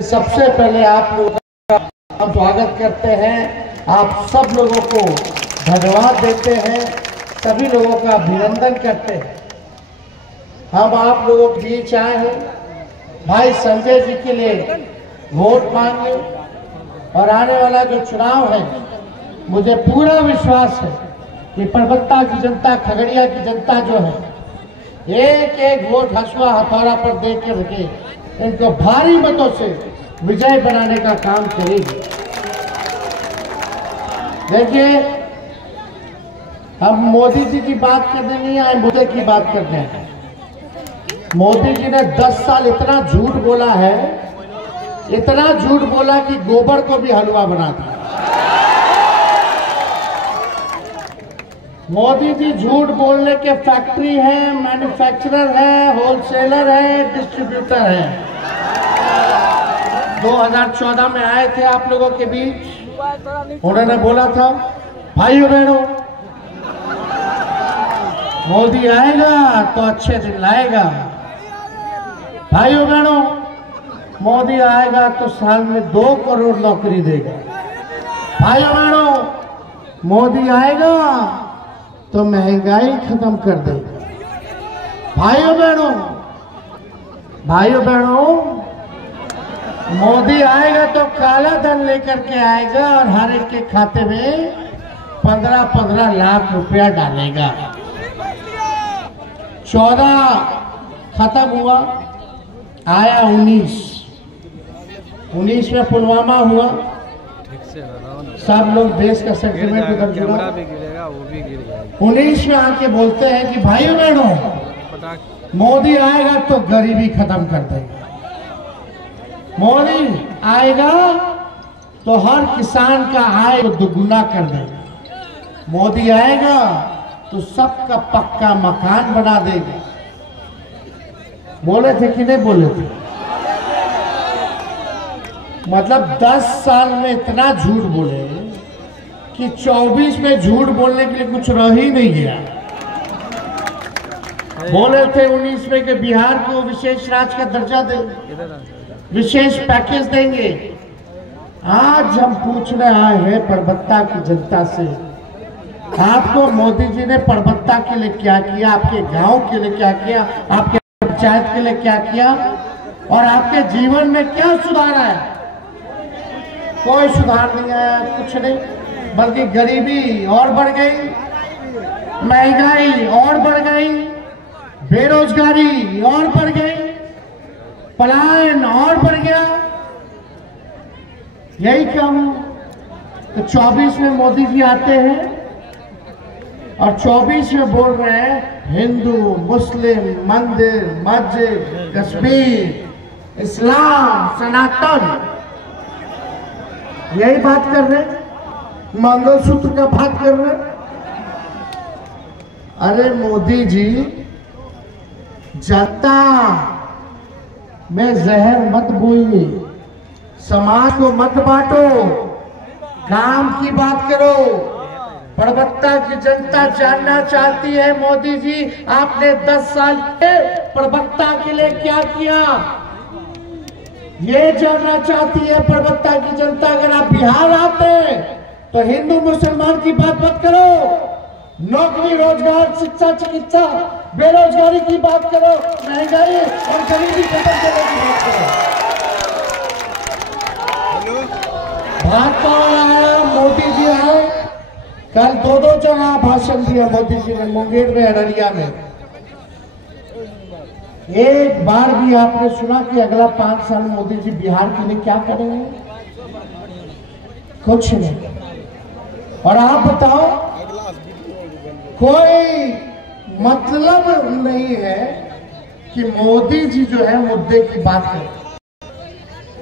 सबसे पहले आप लोगों का हम स्वागत करते हैं, आप सब लोगों को धन्यवाद देते हैं, सभी लोगों का अभिनंदन करते हैं। हम आप लोगों के बीच आए हैं भाई संजय जी के लिए वोट मांगने, और आने वाला जो चुनाव है मुझे पूरा विश्वास है कि परबत्ता की जनता, खगड़िया की जनता जो है एक एक वोट हसुआ हथौड़ा पर दे के रखे इनको भारी मतों से विजय बनाने का काम करेगी। देखिए, हम मोदी जी की बात करने नहीं आए, मुद्दे की बात करने हैं। मोदी जी ने 10 साल इतना झूठ बोला है, इतना झूठ बोला कि गोबर को भी हलवा बना दिया। मोदी जी झूठ बोलने के फैक्ट्री है, मैन्युफैक्चरर है, होलसेलर है, डिस्ट्रीब्यूटर है। 2014 में आए थे आप लोगों के बीच, उन्होंने बोला था भाइयों बहनों, मोदी आएगा तो अच्छे दिन लाएगा। भाइयों बहनों, मोदी आएगा तो साल में 2 करोड़ नौकरी देगा। भाइयों बहनों, मोदी आएगा तो महंगाई खत्म कर देगा। भाइयों बहनों, मोदी आएगा तो काला धन लेकर के आएगा और हर एक के खाते में 15-15 लाख रुपया डालेगा। 14 खत्म हुआ, आया 19 में पुलवामा हुआ, सब लोग देश का सेंटिमेंट उधर गिरा। 19 में आके बोलते हैं कि भाइयों बहनों, मोदी आएगा तो गरीबी खत्म कर देगा। मोदी आएगा तो हर किसान का आय दुगुना कर देगा। मोदी आएगा तो सबका पक्का मकान बना देगा। बोले थे कि नहीं बोले थे? मतलब 10 साल में इतना झूठ बोले कि 24 में झूठ बोलने के लिए कुछ रह ही नहीं गया। बोले थे 19 में कि बिहार को विशेष राज्य का दर्जा देंगे, विशेष पैकेज देंगे। आज हम पूछने आए हैं परबत्ता की जनता से, आपको मोदी जी ने परबत्ता के लिए क्या किया, आपके गांव के लिए क्या किया, आपके पंचायत के लिए क्या किया, और आपके जीवन में क्या सुधार आया? कोई सुधार नहीं आया, कुछ नहीं, बल्कि गरीबी और बढ़ गई, महंगाई और बढ़ गई, बेरोजगारी और बढ़ गई, पलायन और बढ़ गया। यही क्या हुआ? तो 24 में मोदी जी आते हैं और 24 में बोल रहे हैं हिंदू, मुस्लिम, मंदिर, मस्जिद, कश्मीर, इस्लाम, सनातन, यही बात कर रहे हैं, मंगलसूत्र का बात कर रहे हैं। अरे मोदी जी, जनता में जहर मत बोइए, समाज को मत बांटो, काम की बात करो। परबत्ता की जनता जानना चाहती है मोदी जी आपने 10 साल के परबत्ता के लिए क्या किया, ये जानना चाहती है परबत्ता की जनता। अगर आप बिहार आते तो हिंदू मुसलमान की बात मत करो, नौकरी, रोजगार, शिक्षा, चिकित्सा, बेरोजगारी की बात करो, महंगाई और गरीबी खत्म करने की बात करो। भाजपा वाला आया, मोदी जी आए, कल 2 जगह भाषण दिया मोदी जी ने, मुंगेर में, अररिया में। एक बार भी आपने सुना कि अगला 5 साल मोदी जी बिहार के लिए क्या करेंगे? कुछ नहीं। और आप बताओ, कोई मतलब नहीं है कि मोदी जी जो है मुद्दे की बात करें।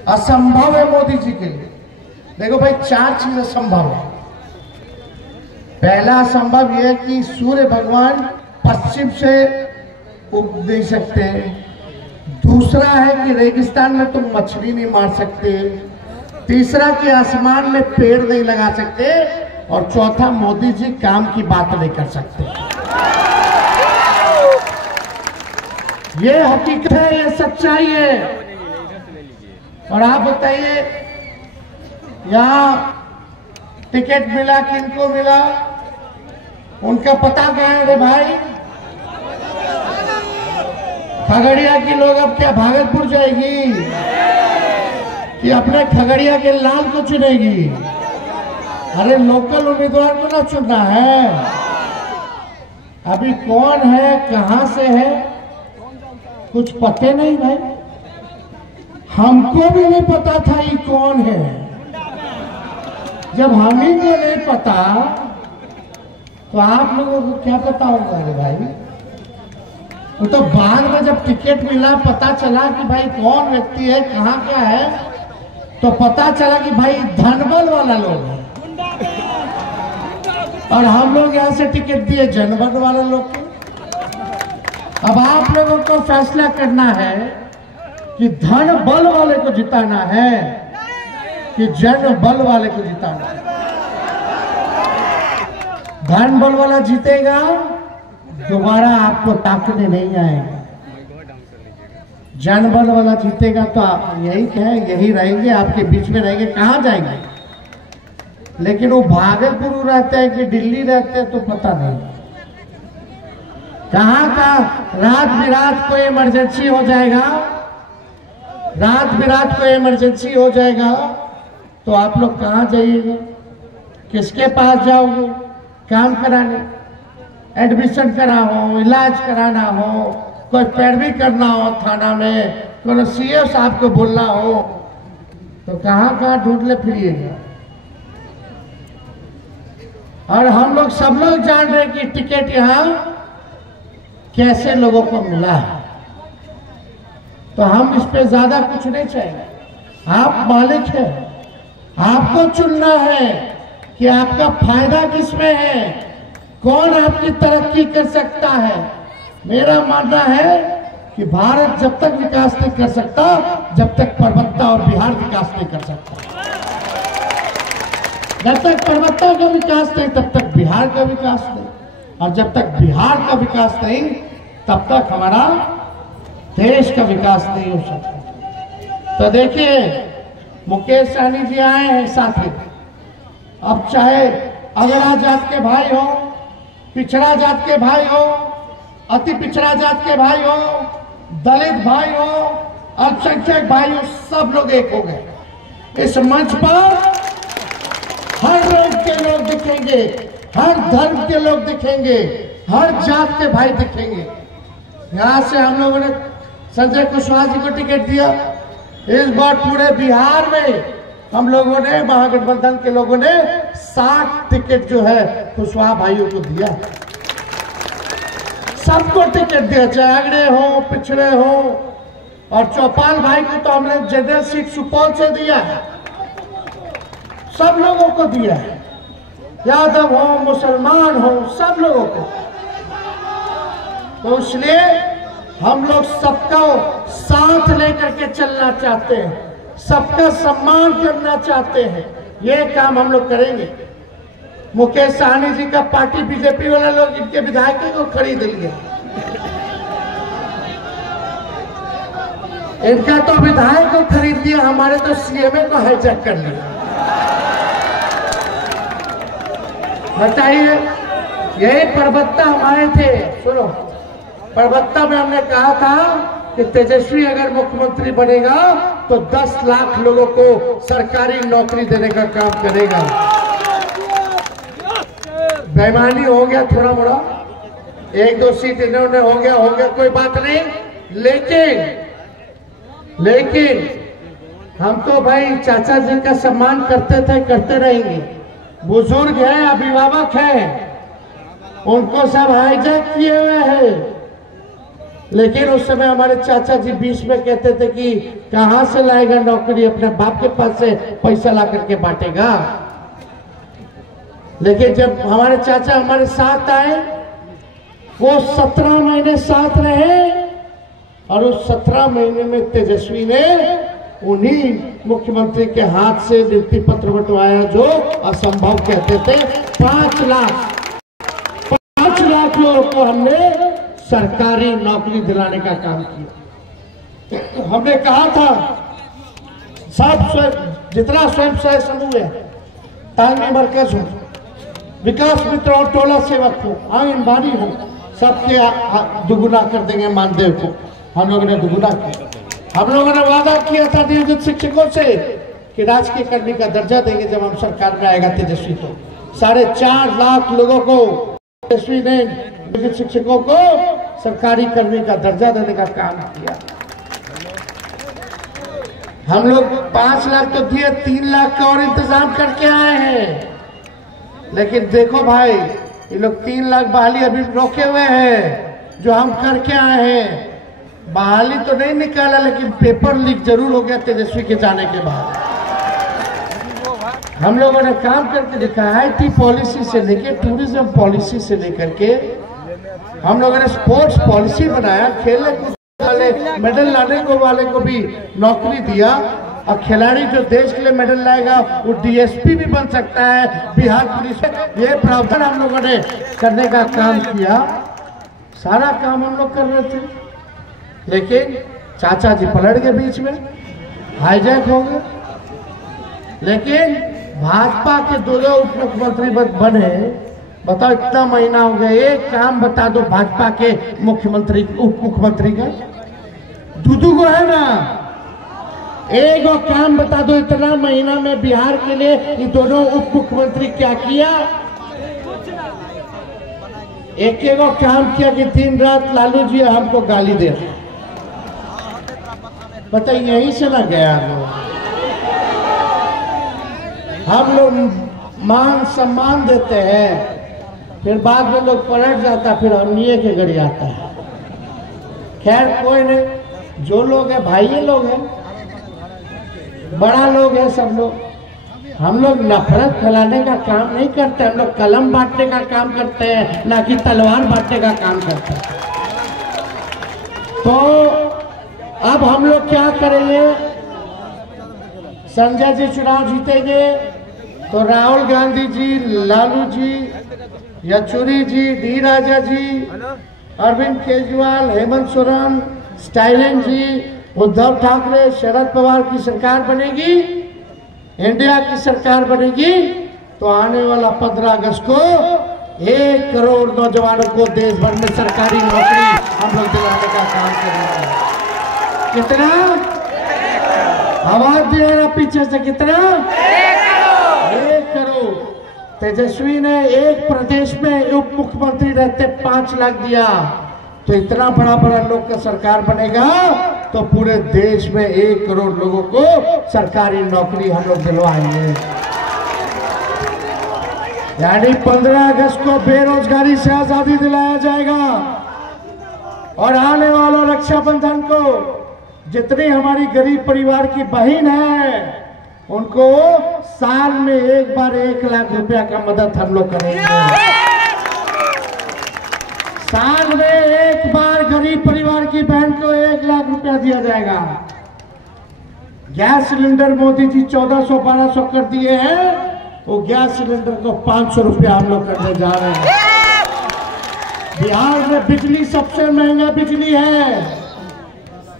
असंभव है मोदी जी के लिए। देखो भाई, 4 चीज असंभव है। पहला असंभव यह है कि सूर्य भगवान पश्चिम से उग नहीं सकते। दूसरा है कि रेगिस्तान में तुम मछली नहीं मार सकते। तीसरा कि आसमान में पेड़ नहीं लगा सकते। और चौथा, मोदी जी काम की बात नहीं कर सकते। ये हकीकत है, ये सच्चाई है। और आप बताइए यहाँ टिकट मिला किनको मिला, उनका पता कहाँ है रे भाई? खगड़िया की लोग अब क्या भागलपुर जाएगी कि अपने खगड़िया के लाल को चुनेगी? अरे लोकल उम्मीदवार को ना चुनना है। अभी कौन है कहां से है कुछ पते नहीं भाई, हमको भी नहीं पता था ये कौन है। जब हम ही को नहीं पता तो आप लोगों को क्या पता होगा रे भाई? वो तो बाद में जब टिकट मिला पता चला कि भाई कौन व्यक्ति है कहाँ का है, तो पता चला कि भाई धनबल वाला लोग है और हम लोग यहाँ से टिकट दिए जनबल वाले लोग को। अब आप लोगों को फैसला करना है कि धन बल वाले को जिताना है कि जन बल वाले को जिताना है। धन बल वाला जीतेगा, दोबारा आपको ताकने नहीं आएगा। जन बल वाला जीतेगा तो आप यही है, यही रहेंगे, आपके बीच में रहेंगे, कहाँ जाएंगे? लेकिन वो भागलपुर रहते हैं कि दिल्ली रहते हैं तो पता नहीं। कहाँ का रात बिरात को इमरजेंसी हो जाएगा, रात बिरात को इमरजेंसी हो जाएगा तो आप लोग कहाँ जाइएगा? किसके पास जाओगे काम कराने? एडमिशन करा हो, इलाज कराना हो, कोई पैरवी करना हो थाना में, कोई सीओ साहब को बोलना हो, तो कहाँ कहाँ ढूंढ ले फिरिएगा। और हम लोग सब लोग जान रहे हैं कि टिकट यहाँ कैसे लोगों को मिला है, तो हम इस पे ज्यादा कुछ नहीं चाहिए। आप मालिक हैं, आपको चुनना है कि आपका फायदा किसमें है, कौन आपकी तरक्की कर सकता है। मेरा मानना है कि भारत जब तक विकास नहीं कर सकता जब तक परबत्ता और बिहार विकास नहीं कर सकता। जब तक परबत्ता का विकास नहीं तब तक बिहार का विकास नहीं, और जब तक बिहार का विकास नहीं तब तक हमारा देश का विकास नहीं हो सकता। तो देखिए मुकेश सहनी जी आए हैं साथी। अब चाहे अगड़ा जात के भाई हो, पिछड़ा जात के भाई हो, अति पिछड़ा जात के भाई हो, दलित भाई हो, अल्पसंख्यक भाई हो, सब लोग एक हो गए। इस मंच पर हर रंग के लोग दिखेंगे, हर धर्म के लोग दिखेंगे, हर जात के भाई दिखेंगे। यहाँ से हम लोगों ने संजय कुशवाहा जी को टिकट दिया। इस बार पूरे बिहार में हम लोगों ने, महागठबंधन के लोगों ने 60 टिकट जो है कुशवाहा भाइयों को दिया। सबको टिकट दिया, चाहे अगड़े हो, पिछड़े हो, और चौपाल भाई को तो हमने जनरल सीट सुपौल से दिया है, सब लोगों को दिया है, यादव हो, मुसलमान हो, सब लोगों को। तो इसलिए हम लोग सबका साथ लेकर के चलना चाहते हैं, सबका सम्मान करना चाहते हैं, ये काम हम लोग करेंगे। मुकेश सहनी जी का पार्टी बीजेपी वाले लोग इनके विधायकों को खरीद लिए, इनका तो विधायक को खरीद दिया, हमारे तो सीएमए को हाईजैक कर लिया। बताइए, यही परबत्ता हमारे थे। सुनो, परबत्ता में हमने कहा था कि तेजस्वी अगर मुख्यमंत्री बनेगा तो 10 लाख लोगों को सरकारी नौकरी देने का काम करेगा। बेईमानी हो गया थोड़ा मोड़ा, 1-2 सीट इन्होंने हो गया, कोई बात नहीं, लेकिन हम तो भाई चाचा जी का सम्मान करते थे, करते रहेंगे। बुजुर्ग है, अभिभावक है, उनको सब हाईजैक किए हुए हैं। लेकिन उस समय हमारे चाचा जी बीच में कहते थे कि कहां से लाएगा नौकरी, अपने बाप के पास से पैसा ला करके बांटेगा। लेकिन जब हमारे चाचा हमारे साथ आए, वो 17 महीने साथ रहे, और उस 17 महीने में तेजस्वी ने उन्हीं मुख्यमंत्री के हाथ से नियुक्ति पत्र बंटवाया जो असंभव कहते थे। 5 लाख लोगों को हमने सरकारी नौकरी दिलाने का काम किया। हमने कहा था सब जितना स्वयं सहायता समूह है, तालमेल मरकज हो, विकास मित्र और टोला सेवक हो, आंगनबाड़ी हो, सबके दुगुना कर देंगे मानदेय को। हम लोगों ने दुगुना किया। हम लोगों ने वादा किया था नियोजित शिक्षकों से कि राजकीय कर्मी का दर्जा देंगे जब हम सरकार में आएगा तेजस्वी। तो 4.5 लाख लोगों को तेजस्वी ने नियोजित शिक्षकों को सरकारी कर्मी का दर्जा देने का काम किया। हम लोग 5 लाख तो दिए, 3 लाख का और इंतजाम करके आए हैं। लेकिन देखो भाई, ये लोग 3 लाख बहाली अभी रोके हुए हैं जो हम करके आए हैं। बहाली तो नहीं निकाला, लेकिन पेपर लीक जरूर हो गया तेजस्वी के जाने के बाद। हम लोगों ने काम करके दिखा। IT पॉलिसी से लेकर टूरिज्म पॉलिसी से लेकर के हम लोगों ने स्पोर्ट्स पॉलिसी बनाया। खेलने कूदने वाले मेडल लाने को वाले को भी नौकरी दिया। और खिलाड़ी जो देश के लिए मेडल लाएगा वो DSP भी बन सकता है बिहार पुलिस में। ये प्रावधान हम लोगों ने करने का काम किया। सारा काम हम लोग कर रहे थे, लेकिन चाचा जी पलट गए बीच में, हाईजैक हो गए। लेकिन भाजपा के 2 उप मुख्यमंत्री बने। बताओ, इतना महीना हो गया, एक काम बता दो भाजपा के मुख्यमंत्री उप मुख्यमंत्री का। दूधू को है ना, एक और काम बता दो इतना महीना में बिहार के लिए ये दोनों उप मुख्यमंत्री क्या किया। एक और काम किया कि दिन रात लालू जी हमको गाली दे रहे। पता यहीं से ना गया लोग। हम लोग मान सम्मान देते हैं, फिर बाद में लोग पलट जाता, फिर हमनिए के गड़ी आता है। खैर कोई नहीं, जो लोग हैं भाई ये लोग हैं, बड़ा लोग हैं सब लोग। हम लोग नफरत फैलाने का काम नहीं करते, हम लोग कलम बांटने का काम करते हैं, ना कि तलवार बांटने का काम करते हैं। तो अब हम लोग क्या करेंगे, संजय जी चुनाव जीतेंगे तो राहुल गांधी जी, लालू जी, येचुरी जी, डी राजा जी, अरविंद केजरीवाल, हेमंत सोरेन, स्टालिन जी, उद्धव ठाकरे, शरद पवार की सरकार बनेगी, इंडिया की सरकार बनेगी, तो आने वाला 15 अगस्त को 1 करोड़ नौजवानों को देश भर में सरकारी नौकरी हम लोग दिलाने का काम करेंगे। कितना आवाज दिया पीछे से, कितना 1 करोड़। तेजस्वी ने एक प्रदेश में उप मुख्यमंत्री रहते 5 लाख दिया, तो इतना बड़ा बड़ा लोग का सरकार बनेगा तो पूरे देश में 1 करोड़ लोगों को सरकारी नौकरी हम लोग दिलवाएंगे। यानी 15 अगस्त को बेरोजगारी से आजादी दिलाया जाएगा। और आने वाला रक्षाबंधन को जितनी हमारी गरीब परिवार की बहन है उनको साल में एक बार 1 लाख रुपया का मदद हम लोग करेंगे। साल में एक बार गरीब परिवार की बहन को 1 लाख रुपया दिया जाएगा। गैस सिलेंडर मोदी जी 1400-1200 कर दिए हैं, वो गैस सिलेंडर को 500 रुपया हम लोग करने जा रहे हैं। बिहार में बिजली सबसे महंगा बिजली है।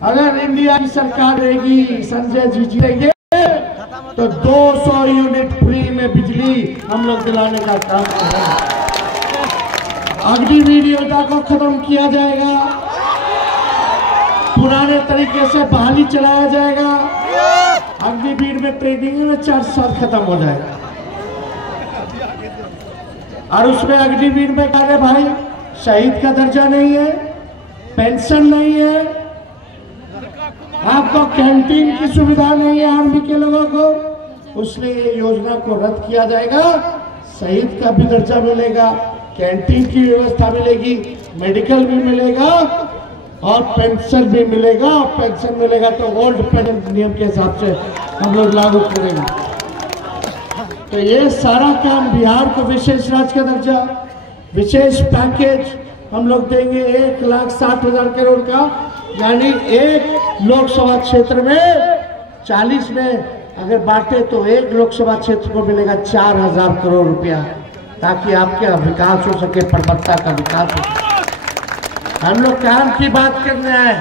अगर इंडिया की सरकार रहेगी, संजय जी जीतेंगे तो 200 यूनिट फ्री में बिजली हम लोग दिलाने का काम कर रहे हैं। अग्निवीर योजना को खत्म किया जाएगा, पुराने तरीके से बहाली चलाया जाएगा। अग्निवीर में ट्रेनिंग में 4 साल खत्म हो जाएगा। और उसमें अग्निवीर में क्या है भाई, शहीद का दर्जा नहीं है, पेंशन नहीं है, आपको कैंटीन की सुविधा नहीं है आर्मी के लोगों को, उसलिए योजना को रद्द किया जाएगा। शहीद का भी दर्जा मिलेगा, कैंटीन की व्यवस्था मिलेगी, मेडिकल भी मिलेगा और पेंशन भी मिलेगा। पेंशन मिलेगा तो ओल्ड पेंशन नियम के हिसाब से हम लोग लागू करेंगे। तो ये सारा काम, बिहार को विशेष राज्य का दर्जा, विशेष पैकेज हम लोग देंगे 1,60,000 करोड़ का। यानी एक लोकसभा क्षेत्र में 40 में अगर बांटे तो एक लोकसभा क्षेत्र को मिलेगा 4,000 करोड़ रुपया, ताकि आपके विकास हो सके, परबत्ता का विकास हो सके। हम लोग काम की बात करने आए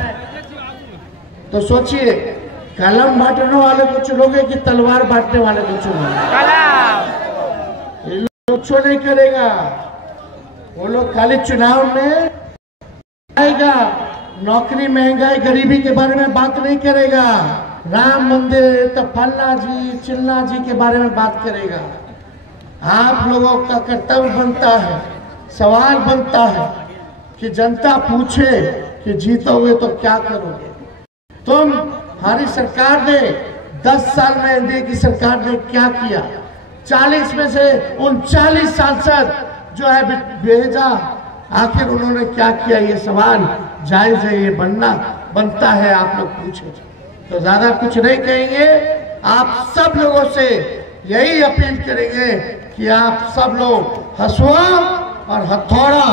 तो सोचिए, कलम बांटने वाले को चुनोगे कि तलवार बांटने वाले को चुनोगे? ये लोग कुछ नहीं करेगा। वो लोग खाली चुनाव में आएगा, नौकरी, महंगाई, गरीबी के बारे में बात नहीं करेगा। राम मंदिर तो फल्ला जी चिल्ला जी के बारे में बात करेगा। आप लोगों का कर्तव्य बनता है, सवाल बनता है कि जनता पूछे कि जीतोगे तो क्या करोगे। तुम, हमारी सरकार ने 10 साल में एनडीए की सरकार ने क्या किया? 40 में से 39 सांसद जो है भेजा, आखिर उन्होंने क्या किया? ये सवाल जायज है, ये बनता है, आप लोग पूछे। तो ज्यादा कुछ नहीं कहेंगे। आप सब लोगों से यही अपील करेंगे कि आप सब लोग हसुआ और हथौड़ा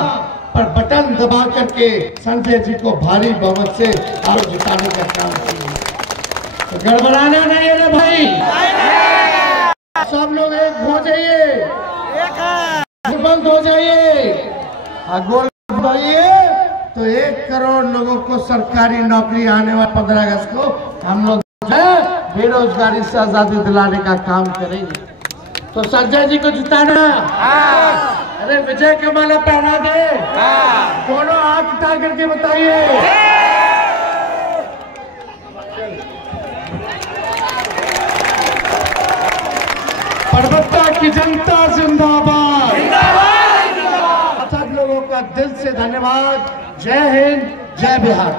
पर बटन दबा करके संजय जी को भारी बहुमत से आप जिताने का काम कीजिए। तो गड़बड़ाना नहीं है ना भाई, सब लोग एक हो जाइए, बंद हो जाइए। गोल होइए तो 1 करोड़ लोगों को सरकारी नौकरी आने वाले 15 अगस्त को हम लोग बेरोजगारी से आजादी दिलाने का काम करेंगे। तो संजय जी को जिताना। अरे विजय का माला पहना दे। दोनों हाथ उठा करके बताइए। परबत्ता की जनता जिंदाबाद। सब लोगों का दिल से धन्यवाद। जय हिंद, जय बिहार।